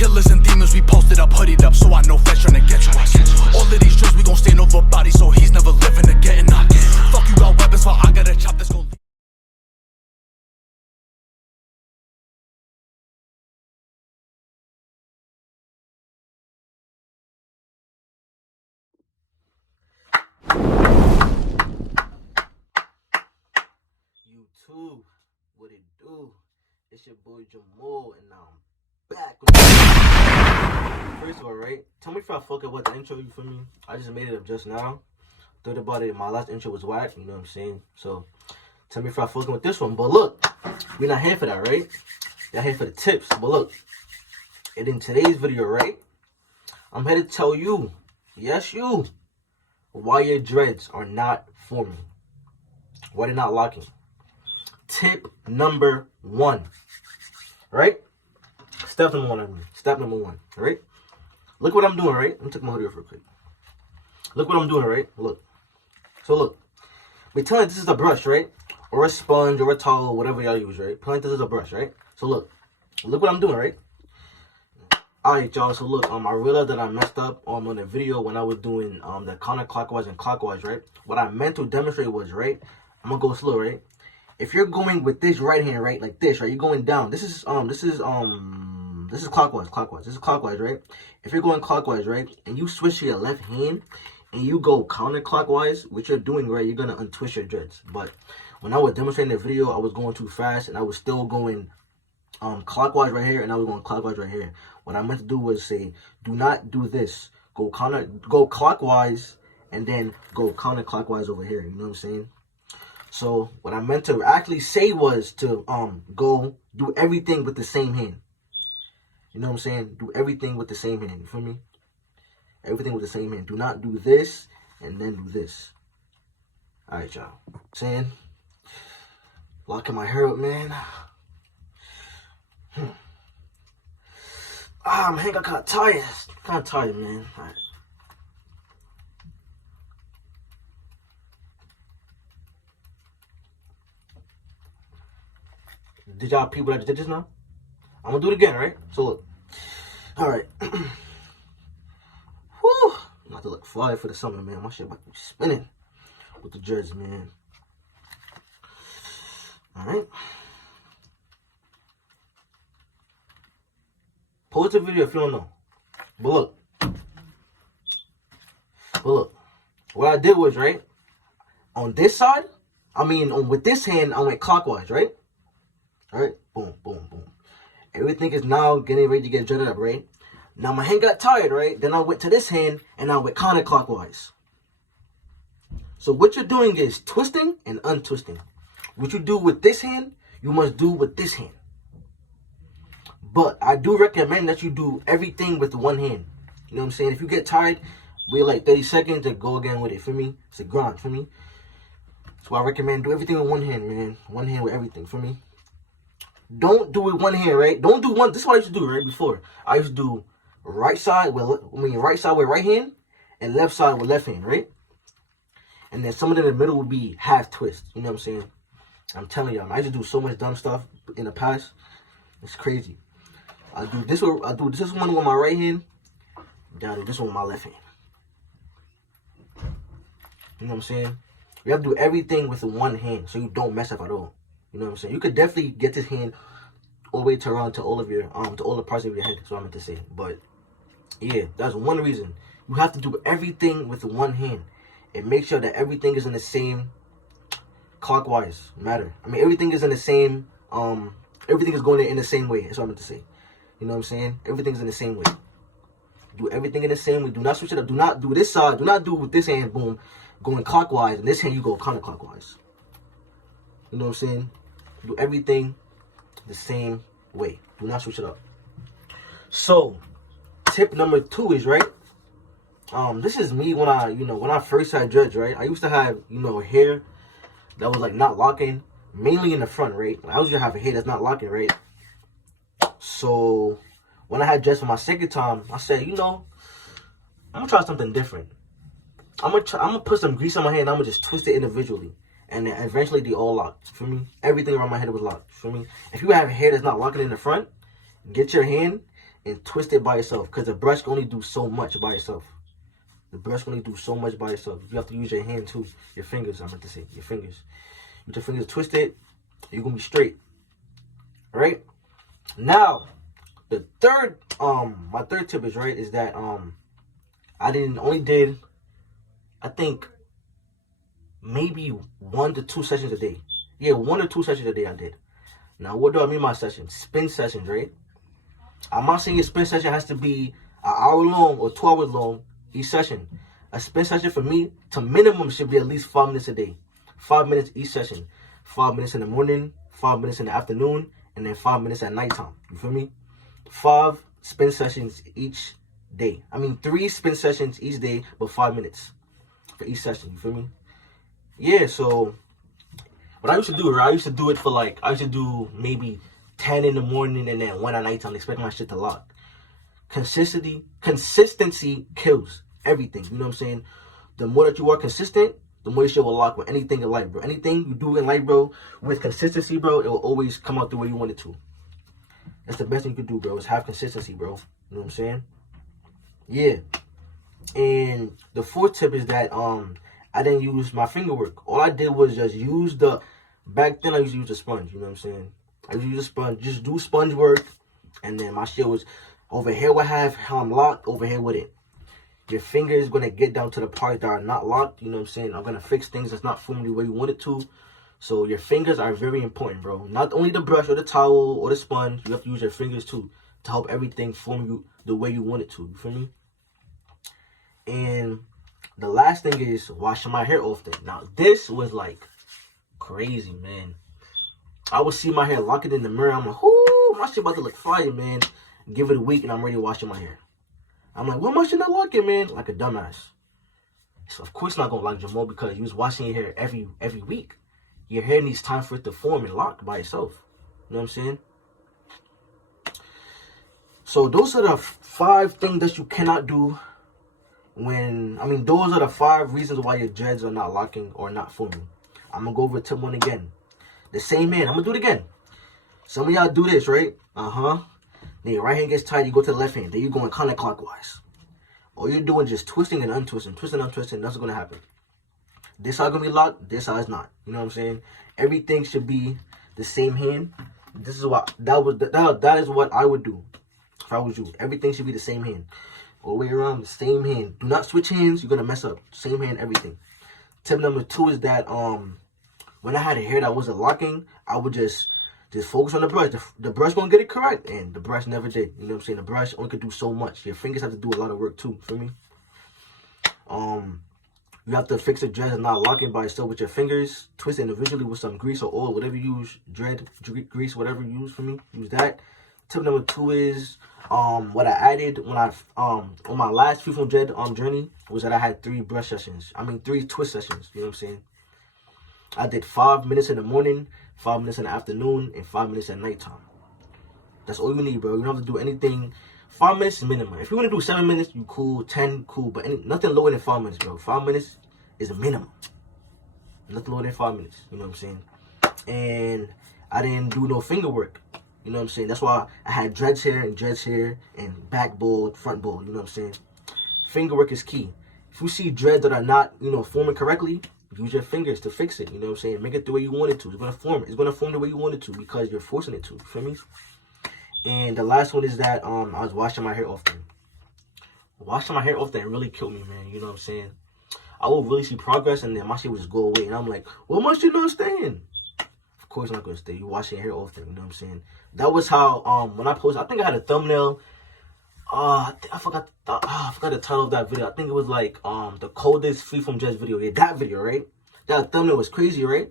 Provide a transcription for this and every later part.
Killers and demons, we posted up, hoodied up, so I know feds tryna get to us. All of these drugs, we gon' stand over bodies, so he's never living or getting up. Fuck, you got weapons, while I got a chop that's gon' YouTube, what it do? It's your boy Jamal, and now I'm back with First of all, right? Tell me if I fuck up with the intro, you feel me? I just made it up just now. Thought about it, my last intro was whack, you know what I'm saying? So, tell me if I fucking with this one. But look, we're not here for that, right? We're here for the tips. But look, and in today's video, right? I'm here to tell you, yes you, why your dreads are not forming. Why they're not locking. Tip number 1, right? Step number 1, Step number 1, right? Look what I'm doing, right? Let me take my hoodie off real quick. Look what I'm doing, right? Look. So look. Pretend like this is a brush, right? Or a sponge or a towel, whatever y'all use, right? Pretend like this is a brush, right? So look. Look what I'm doing, right? Alright, y'all. So look, I realized that I messed up on the video when I was doing the counterclockwise and clockwise, right? What I meant to demonstrate was, right? I'm gonna go slow, right? If you're going with this right hand, right, like this, right, you're going down. This is clockwise. This is clockwise, right? If you're going clockwise, right, and you switch to your left hand and you go counterclockwise, what you're doing, right, you're gonna untwist your dreads. But when I was demonstrating the video, I was going too fast and I was still going clockwise right here, and I was going clockwise right here. What I meant to do was say, do not do this. Go clockwise and then go counterclockwise over here. You know what I'm saying? So what I meant to actually say was to go do everything with the same hand. You know what I'm saying? Do everything with the same hand. You feel me? Everything with the same hand. Do not do this and then do this. Alright, y'all. Saying, locking my hair up, man. My hand got kind of tired. Kind of tired, man. Alright. Did y'all people that did this now? I'm gonna do it again, right? So look. Alright. Whew. I'm about to look fly for the summer, man. My shit about to be spinning with the dreads, man. Alright. Pause the video if you don't know. But look. What I did was, right? On this side, with this hand, I went clockwise, right? Alright, boom, boom, boom. Everything is now getting ready to get dreaded up, right? Now my hand got tired, right? Then I went to this hand and I went counterclockwise. So what you're doing is twisting and untwisting. What you do with this hand, you must do with this hand. But I do recommend that you do everything with one hand. You know what I'm saying? If you get tired, wait like 30 seconds and go again with it. For me, it's a grind, for me. So I recommend do everything with one hand, man. One hand with everything, for me. Don't do it one hand, right? Don't do one. This is what I used to do, right? Before I used to do right side with right hand and left side with left hand, right? And then some of them in the middle would be half twist. You know what I'm saying? I'm telling y'all, I used to do so much dumb stuff in the past. It's crazy. I do this one with my right hand. Then I do this one with my left hand. You know what I'm saying? You have to do everything with one hand so you don't mess up at all. You know what I'm saying? You could definitely get this hand all the way to around to all of your to all the parts of your head. That's what I meant to say. But yeah, that's one reason. You have to do everything with one hand and make sure that everything is in the same clockwise matter. Everything is in the same everything is going in the same way. That's what I meant to say. You know what I'm saying? Everything's in the same way. Do everything in the same way. Do not switch it up. Do not do this side. Do not do with this hand, boom, going clockwise, and this hand you go counterclockwise. You know what I'm saying? Do everything the same way. Do not switch it up. So, tip number 2 is, right? This is me when I first had dreads, right? I used to have, hair that was like not locking, mainly in the front, right? I used to have a hair that's not locking, right? So, when I had dreads for my second time, I said, I'm gonna try something different. I'm gonna put some grease on my hand and I'm gonna just twist it individually. And then eventually they all locked. For me, everything around my head was locked. For me, if you have hair that's not locking in the front, get your hand and twist it by yourself, because the brush can only do so much by itself. The brush can only do so much by itself. You have to use your hand too. Your fingers, I meant to say. Your fingers. With your fingers twist it, you're going to be straight. Right? Now, the third, my third tip is, right, is that, I think, maybe 1 to 2 sessions a day. Yeah, 1 or 2 sessions a day I did. Now, what do I mean by sessions? Spin sessions, right? I'm not saying your spin session has to be an hour long or 2 hours long each session. A spin session for me, to minimum, should be at least 5 minutes a day. 5 minutes each session. 5 minutes in the morning, 5 minutes in the afternoon, and then 5 minutes at nighttime. You feel me? 5 spin sessions each day. I mean, 3 spin sessions each day, but 5 minutes for each session. You feel me? Yeah, so what I used to do, right? I used to do it for I used to do maybe 10 in the morning and then 1 at nighttime. Expect my shit to lock. Consistency kills everything. You know what I'm saying? The more that you are consistent, the more your shit will lock with anything in life, bro. Anything you do in life, bro, with consistency, bro, it will always come out the way you want it to. That's the best thing you can do, bro, is have consistency, bro. You know what I'm saying? Yeah. And the fourth tip is that I didn't use my finger work. All I did was just use back then I used to use the sponge, you know what I'm saying? I used to use a sponge, just do sponge work, and then my shit was, over here would have how I'm locked, over here with it. Your finger is going to get down to the parts that are not locked, you know what I'm saying? I'm going to fix things that's not forming the way you want it to. So your fingers are very important, bro. Not only the brush or the towel or the sponge, you have to use your fingers too to help everything form you the way you want it to, you feel me? And the last thing is washing my hair often. Now, this was crazy, man. I would see my hair, lock it in the mirror. I'm like, ooh, my shit about to look fire, man. Give it a week and I'm ready to wash my hair. I'm like, why my shit not locking, man? Like a dumbass. So of course not gonna lock, Jamal, because you was washing your hair every week. Your hair needs time for it to form and lock by itself. You know what I'm saying? So those are the 5 things that you cannot do those are the 5 reasons why your dreads are not locking or not forming. I'm gonna go over tip 1 again. The same hand. I'm gonna do it again. Some of y'all do this, right? Then your right hand gets tight, you go to the left hand. Then you're going counterclockwise. All you're doing is just twisting and untwisting, twisting and untwisting. That's what's gonna happen. This side gonna be locked, this side's not. You know what I'm saying? Everything should be the same hand. This is what that is what I would do if I was you. Everything should be the same hand. All the way around, the same hand. Do not switch hands, you're gonna mess up. Same hand, everything. Tip number 2 is that when I had a hair that wasn't locking, I would just focus on the brush. The brush gonna get it correct, and the brush never did. You know what I'm saying? The brush only could do so much. Your fingers have to do a lot of work too. Feel me? You have to fix the dreads that's not locking by itself with your fingers. Twist it individually with some grease or oil, whatever you use. Grease, whatever you use for me. Use that. Tip number 2 is what I added when I on my last Freeform dread journey was that I had 3 brush sessions. 3 twist sessions. You know what I'm saying? I did 5 minutes in the morning, 5 minutes in the afternoon, and 5 minutes at nighttime. That's all you need, bro. You don't have to do anything. 5 minutes is minimum. If you want to do 7 minutes, you cool. 10, cool. But nothing lower than 5 minutes, bro. 5 minutes is a minimum. Nothing lower than 5 minutes. You know what I'm saying? And I didn't do no finger work. You know what I'm saying? That's why I had dreads here and back bowl, front bowl. You know what I'm saying? Finger work is key. If you see dreads that are not, forming correctly, use your fingers to fix it. You know what I'm saying? Make it the way you want it to. It's going to form. It's going to form the way you want it to because you're forcing it to. You feel me? And the last one is that I was washing my hair often. Washing my hair often really killed me, man. You know what I'm saying? I will really see progress and then my shit would just go away. And I'm like, well, my shit not staying. Of course it's not going to stay. You wash your hair often. You know what I'm saying? That was how, when I posted, I think I had a thumbnail. I forgot the title of that video. I think it was the coldest Freeform dreads video. Yeah, that video, right? That thumbnail was crazy, right?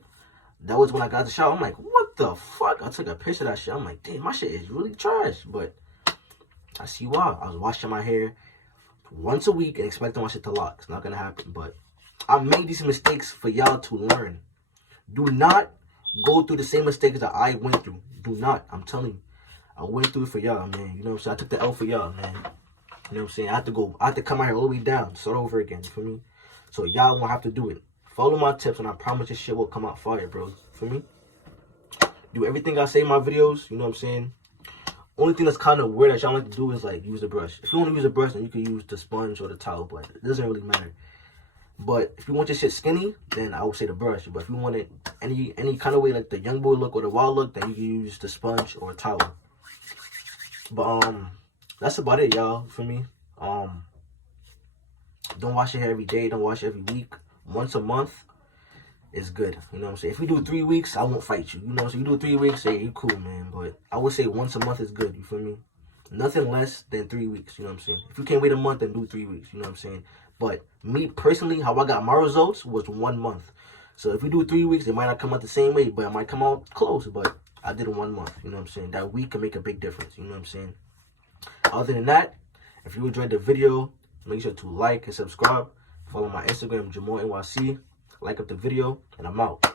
That was when I got the shower. I'm like, what the fuck? I took a picture of that shit. I'm like, damn, my shit is really trash. But I see why. I was washing my hair once a week and expecting my shit to lock. It's not gonna happen. But I made these mistakes for y'all to learn. Do not go through the same mistakes that I went through. Do not. I'm telling you. I went through it for y'all, man. You know what I'm saying? I took the L for y'all, man. You know what I'm saying? I had to come out here all the way down. Start over again. For me? So y'all won't have to do it. Follow my tips and I promise this shit will come out fire, bro. For me? Do everything I say in my videos. You know what I'm saying? only thing that's kind of weird that y'all like to do is like use the brush. If you want to use a brush, then you can use the sponge or the towel, but it doesn't really matter. But if you want your shit skinny, then I would say the brush. But if you want it any kind of way, like the young boy look or the wild look, then you can use the sponge or a towel. But that's about it, y'all. For me, don't wash your hair every day. Don't wash it every week. Once a month is good. You know what I'm saying? If we do 3 weeks, I won't fight you. You know, so you do 3 weeks, say you cool, man. But I would say once a month is good. You feel me? Nothing less than 3 weeks. You know what I'm saying? If you can't wait a month, then do 3 weeks. You know what I'm saying? But me personally, how I got my results was 1 month. So if we do 3 weeks, it might not come out the same way, but it might come out close. But I did it 1 month. You know what I'm saying? That week can make a big difference. You know what I'm saying? Other than that, if you enjoyed the video, make sure to like and subscribe. Follow my Instagram, JamalNYC. Like up the video, and I'm out.